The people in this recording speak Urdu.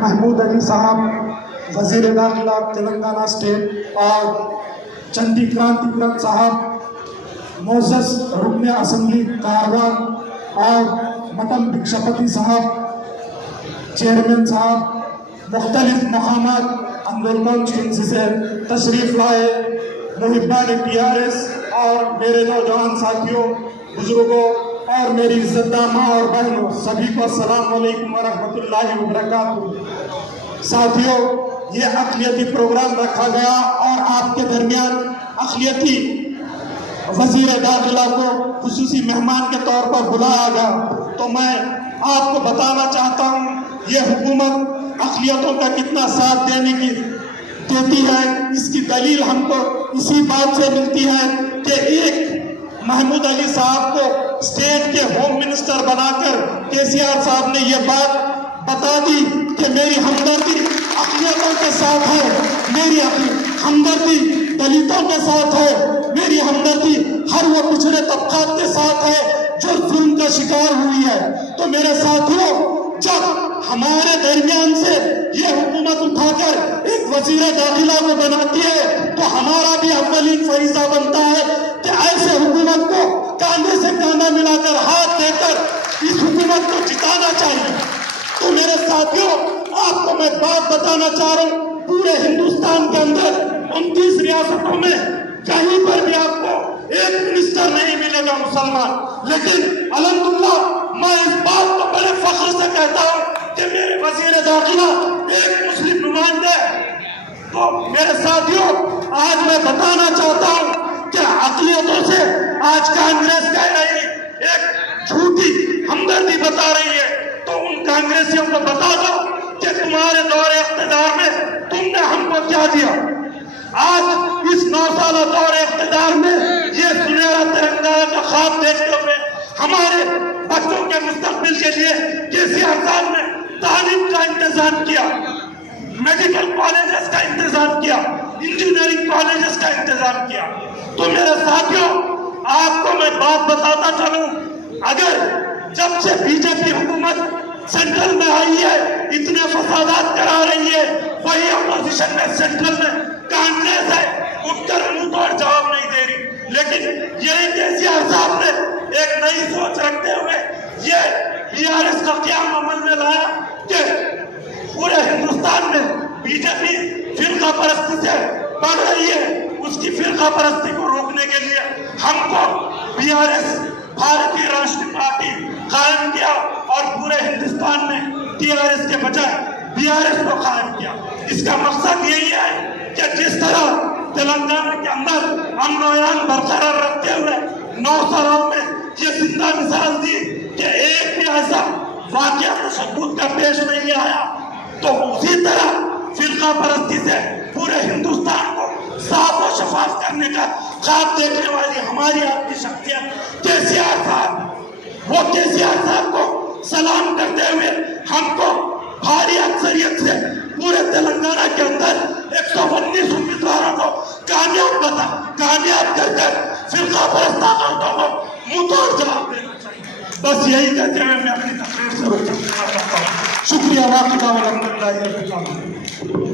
محمود علی صاحب وزیر داخلہ تلنگانہ اسٹیٹ، اور چندی کرانتی کرت صاحب معزز رکن اسمبلی کارواں، اور مٹن بھکشپتی صاحب چیئرمین صاحب، مختلف مقامات اندر کانسٹیٹوئنسی سے تشریف لائے محبان TRS اور میرے نوجوان ساتھیوں، بزرگوں اور میری عزت دار ماں اور بہنوں، سبھی کو السلام علیکم ورحمۃ اللہ وبرکاتہ۔ ساتھیوں، یہ اقلیتی پروگرام رکھا گیا اور آپ کے درمیان اقلیتی وزیر داخلہ کو خصوصی مہمان کے طور پر بلایا گیا، تو میں آپ کو بتانا چاہتا ہوں یہ حکومت اقلیتوں کا کتنا ساتھ دیتی ہے۔ اس کی دلیل ہم کو اسی بات سے ملتی ہے کہ ایک محمود علی صاحب کو اسٹیٹ کے ہوم منسٹر بنا کر KCR صاحب نے یہ بات بتا دی کہ میری ہمدردی اقلیتوں کے ساتھ ہے، میری ہمدردی دلتوں کے ساتھ ہے، میری ہمدردی ہر وہ پچھڑے طبقات کے ساتھ ہے جو ظلم کا شکار ہوئی ہے۔ تو میرے ساتھیوں، جب ہمارے درمیان سے یہ حکومت اٹھا کر ایک وزیر داخلہ کو بناتی ہے تو ہمارا بھی اولین فریضہ بنتا ہے کہ ایسے حکومت کو کاندھے سے کاندھا ملا کر ہاتھ دے کر اس حکومت کو جتانا چاہیے۔ تو میرے ساتھیوں، آپ کو میں بات بتانا چاہ رہا ہوں، پورے ہندوستان کے اندر 29 ریاستوں میں کہیں پر بھی آپ کو ایک منسٹر نہیں ملے گا مسلمان، لیکن الحمدللہ میں اس بات کو بڑے فخر سے کہتا ہوں کہ میرے وزیر داخلہ ایک مسلم نمائندہ ہے۔ تو میرے ساتھیوں، آج میں بتانا چاہتا ہوں کہ اقلیتوں سے آج کانگریس کہہ رہی ہے، ایک جھوٹی ہمدردی بتا رہی ہے، تو ان کانگریسیوں کو بتا دو کہ تمہارے دور اقتدار میں تم نے ہم کو کیا دیا۔ آج اس 9 سالہ دور اقتدار میں یہ سنہرا تلنگانہ کا خواب دیکھتے ہوئے ہمارے بچوں کے مستقبل کے لیے KCR صاحب نے تعلیم کا انتظام کیا، میڈیکل کالجز کا انتظام کیا، انجینئرنگ کالجز کا انتظام کیا۔ تو میرے ساتھیوں، آپ کو میں بات بتاتا چلوں، اگر جب سے BJP حکومت سینٹرل میں آئی ہے اتنے فسادات کرا رہی ہے، وہی اپوزیشن میں سینٹرل میں کانگریس ہے اٹھ کر منہ توڑ جواب نہیں دے رہی، لیکن یہی KCR صاحب نے ایک نئی سوچ رکھتے ہوئے یہ TRS کا قیام عمل میں لایا کہ پورے ہندوستان میں BJP فرقہ پرستی سے بڑھ رہی ہے، اس کی فرقہ پرستی کو روکنے کے لیے ہم کو BRS بھارتیہ راشٹریہ پارٹی قائم کیا اور پورے ہندوستان میں TRS کے بجائے BRS کو قائم کیا۔ اس کا مقصد یہی ہے کہ جس طرح تلنگانہ کے اندر امن و امان برقرار رکھتے ہوئے 9 سالوں میں یہ زندہ مثال دی کہ ایک بھی ایسا واقعہ تشدد کا پیش نہیں آیا، تو اسی طرح فرقہ پرستی سے پورے ہندوستان کو صاف و شفاف کرنے کا خواب دیکھنے والی ہماری آپ کی شخصیت KCR صاحب، وہ KCR صاحب کو سلام کرتے ہوئے ہم کو بھاری اکثریت سے پورے تلنگانہ کے اندر 119 امیدواروں کو کامیاب کر کر فرقہ پرست طاقتوں کو منہ توڑ جواب دینا چاہیے۔ بس یہی کہتے ہوئے میں اپنی تقریر سے رکتا ہوں۔ شکریہ، واقعہ الحمدللہ۔